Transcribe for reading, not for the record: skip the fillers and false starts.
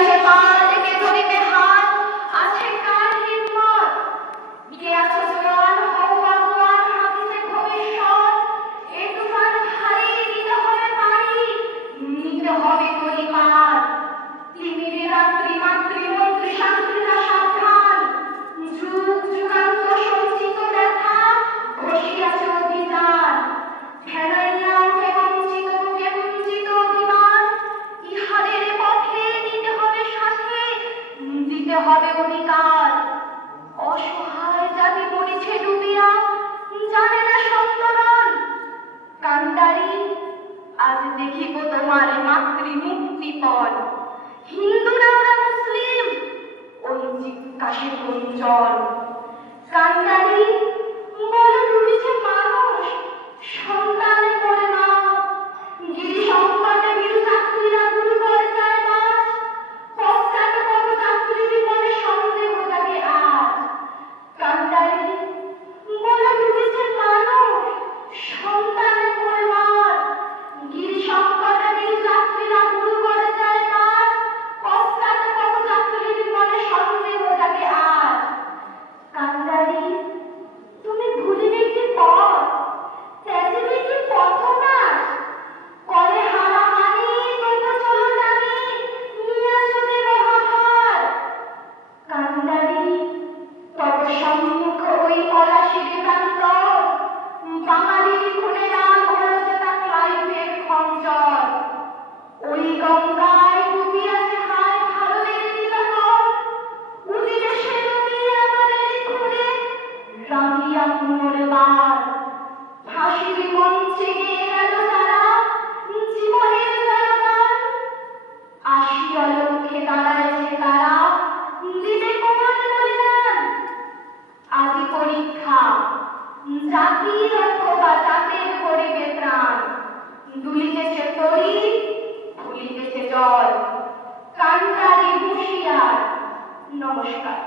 আছে পাল, কে ধরিবে হাত, আছে কার হিম্মত, কে আছে জোয়ান, হও আগুয়ান, হাকিছে ভবিষ্যৎ। এ তুফান ভারী, দিতে হবে পারি, নিতে হবে পরিবার। তিমিরে রাত্রি মাতৃমন্ত্রী শান্তিরা সাবধান, যুগ যুগান্ত সঞ্চিত ব্যথা ঘষিয়াছে অভিযান। ফেলাইয়া ওঠে বঞ্চিত বুকে কুঞ্চিত অভিমান, ইহাদের পথে নিতে হবে সাথে, দিতে হবে অধিকার। অসহায় জাতি মরিছে ডুবিয়া, জানে না সন্তরণ। কান্ডারি, আজ দেখিব তোমার মাতৃ মুক্তিপণ। হিন্দু না ওরা মুসলিম, ওই জিজ্ঞাসে গুঞ্জন। কান্ডারি, বলে ডুবিছে মানুষ, সন্তানে পড়ে মা। গিরি সংকটে বীর যাত্রীরা গুলি করে যায় বাস, পশ্চাতে কত যাত্রীর মনে সন্দেহ জাগে আজ। কান্ডারি, বলে ডুবিছে মানুষ, সন্তানে পড়ে মা। গিরি সংকটে বীর যাত্রীরা গুলি করে যায় বাস, পশ্চাতে কত যাত্রীর মনে সন্দেহ জাগে আজ। কান্ডারি, তুমি ভুলিবে কি পথ, ত্যাজিবে কি পথনাশ, করে হারাহারি তবু চলো টানি, নিয়ে আসো যে মহাভার। কান্ডারি, তব সম্মুখ ওই পলাশির প্রান্তর, বাঙালির খুনেরা ঘোরাচ্ছে তা ক্লাইভের খঞ্জর। ওই গঙ্গায় ডুবিয়াছে হায় ভারতের দিবাকর, উদিরে সে নদী আমাদের খুনে রাঙিয়া পুনর্বার। ফাঁসির মঞ্চে গেয়ে গেল যারা জীবনের জয়গান, আসিয়া লক্ষ্যে দাঁড়াইছে তারা, দিবে কোন বলিদান। আদি পরীক্ষা, জাতির অথবা জাতের করিবে প্রাণ, দুলিতেছে তরি, ফুলিতেছে জল। কান্ডারি হুঁশিয়ার। নমস্কার।